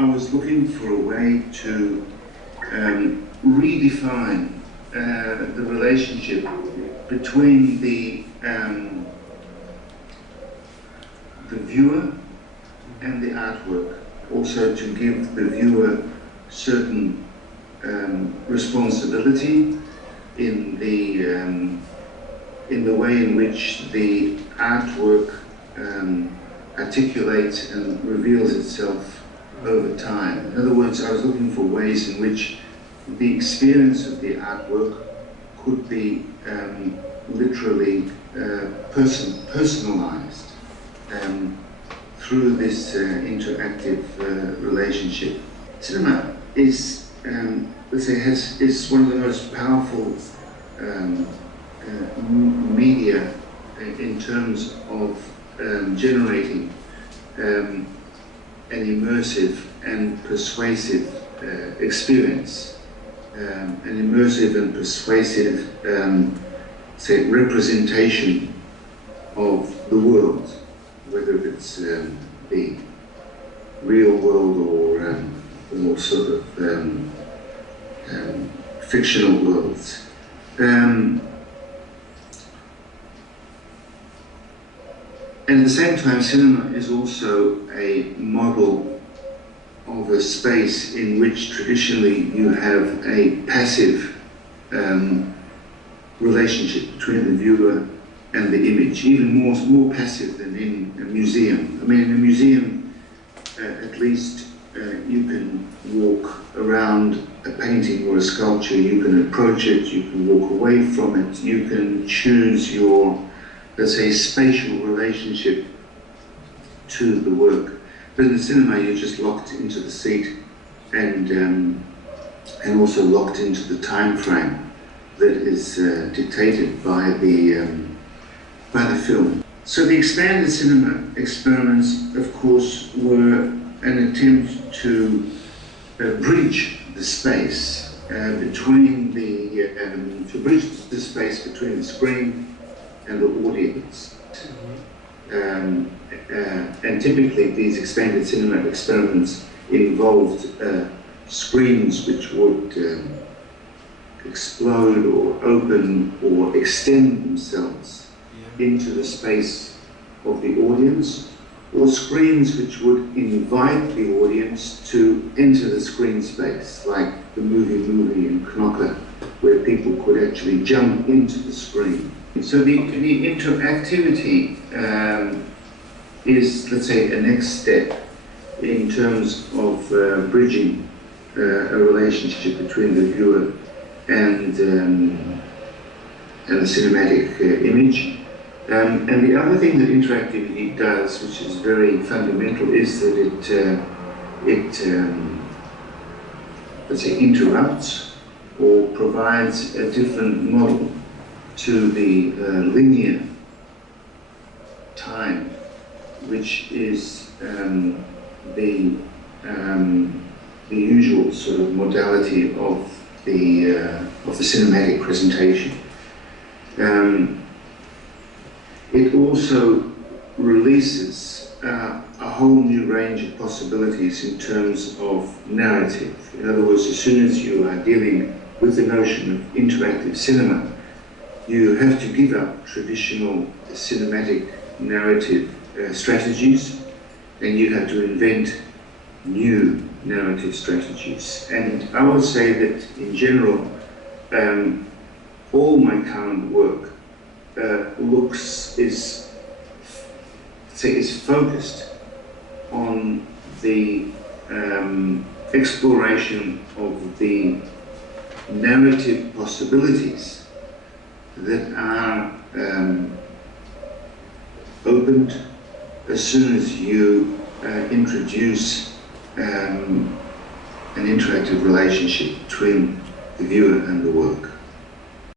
I was looking for a way to redefine the relationship between the viewer and the artwork. Also to give the viewer certain responsibility in the way in which the artwork articulates and reveals itself over time. In other words, I was looking for ways in which the experience of the artwork could be literally personalized through this interactive relationship. Cinema is, let's say, is one of the most powerful media in terms of generating an immersive and persuasive experience, an immersive and persuasive, say, representation of the world, whether it's the real world or sort of fictional worlds. And at the same time, cinema is also a model of a space in which traditionally you have a passive relationship between the viewer and the image, even more passive than in a museum. I mean, in a museum, at least you can walk around a painting or a sculpture, you can approach it, you can walk away from it, you can choose your, let's say, spatial relationship to the work. But in the cinema, you're just locked into the seat and also locked into the time frame that is dictated by the film. So the expanded cinema experiments, of course, were an attempt to bridge the space between the space between the screen and the audience. And typically these expanded cinema experiments involved screens which would explode or open or extend themselves into the space of the audience, or screens which would invite the audience to enter the screen space, like the movie in Knocker, where people could actually jump into the screen. So the interactivity is, let's say, a next step in terms of bridging a relationship between the viewer and the cinematic image. And the other thing that interactivity does, which is very fundamental, is that it let's say, interrupts or provides a different model to the linear time, which is the usual sort of modality of the cinematic presentation. It also releases a whole new range of possibilities in terms of narrative. In other words, as soon as you are dealing with the notion of interactive cinema, you have to give up traditional cinematic narrative strategies, and you have to invent new narrative strategies. And I would say that in general, all my current work is focused on the exploration of the narrative possibilities that are opened as soon as you introduce an interactive relationship between the viewer and the work.